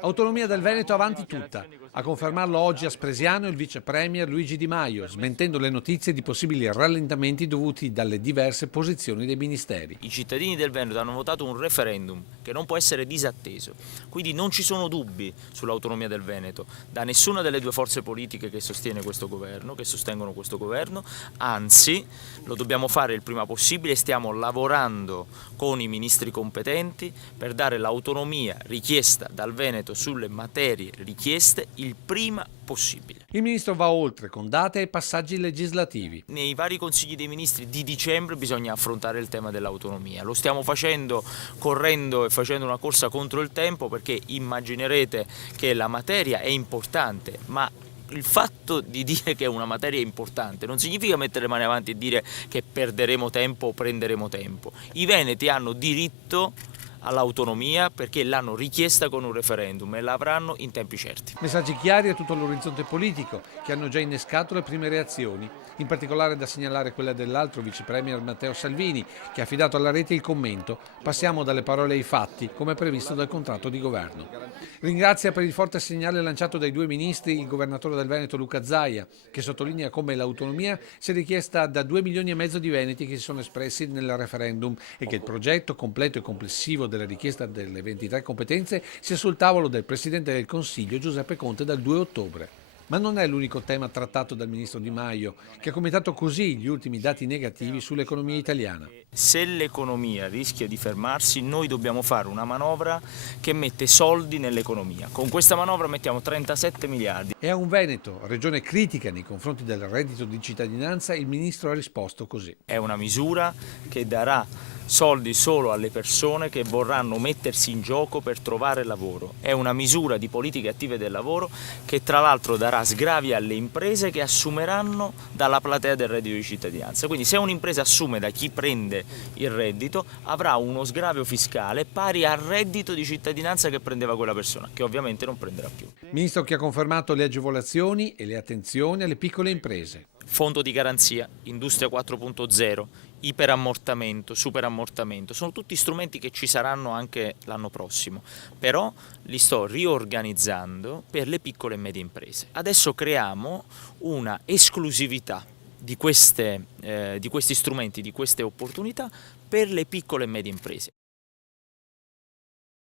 Autonomia del Veneto avanti tutta. A confermarlo oggi a Spresiano il vice premier Luigi Di Maio, smentendo le notizie di possibili rallentamenti dovuti dalle diverse posizioni dei ministeri. I cittadini del Veneto hanno votato un referendum che non può essere disatteso, quindi non ci sono dubbi sull'autonomia del Veneto da nessuna delle due forze politiche che sostiene questo governo, che sostengono questo governo, anzi lo dobbiamo fare il prima possibile e stiamo lavorando con i ministri competenti per dare l'autonomia richiesta dal Veneto sulle materie richieste il prima possibile. Il ministro va oltre con date e passaggi legislativi. Nei vari consigli dei ministri di dicembre bisogna affrontare il tema dell'autonomia. Lo stiamo facendo correndo e facendo una corsa contro il tempo, perché immaginerete che la materia è importante, ma il fatto di dire che è una materia importante non significa mettere le mani avanti e dire che perderemo tempo o prenderemo tempo. I veneti hanno diritto all'autonomia perché l'hanno richiesta con un referendum e l'avranno in tempi certi. Messaggi chiari a tutto l'orizzonte politico che hanno già innescato le prime reazioni, in particolare da segnalare quella dell'altro vice premier Matteo Salvini, che ha affidato alla rete il commento: passiamo dalle parole ai fatti, come previsto dal contratto di governo. Ringrazia per il forte segnale lanciato dai due ministri il governatore del Veneto Luca Zaia, che sottolinea come l'autonomia sia richiesta da 2,5 milioni di veneti che si sono espressi nel referendum e che il progetto completo e complessivo della richiesta delle 23 competenze sia sul tavolo del Presidente del Consiglio Giuseppe Conte dal 2 ottobre. Ma non è l'unico tema trattato dal ministro Di Maio, che ha commentato così gli ultimi dati negativi sull'economia italiana. Se l'economia rischia di fermarsi, noi dobbiamo fare una manovra che mette soldi nell'economia. Con questa manovra mettiamo 37 miliardi. E a un Veneto, regione critica nei confronti del reddito di cittadinanza, il ministro ha risposto così. È una misura che darà soldi solo alle persone che vorranno mettersi in gioco per trovare lavoro. È una misura di politiche attive del lavoro che tra l'altro darà sgravi alle imprese che assumeranno dalla platea del reddito di cittadinanza. Quindi se un'impresa assume da chi prende il reddito, avrà uno sgravio fiscale pari al reddito di cittadinanza che prendeva quella persona, che ovviamente non prenderà più. Ministro che ha confermato le agevolazioni e le attenzioni alle piccole imprese. Fondo di garanzia, Industria 4.0, iperammortamento, superammortamento, sono tutti strumenti che ci saranno anche l'anno prossimo, però li sto riorganizzando per le piccole e medie imprese. Adesso creiamo una esclusività di questi strumenti, di queste opportunità per le piccole e medie imprese.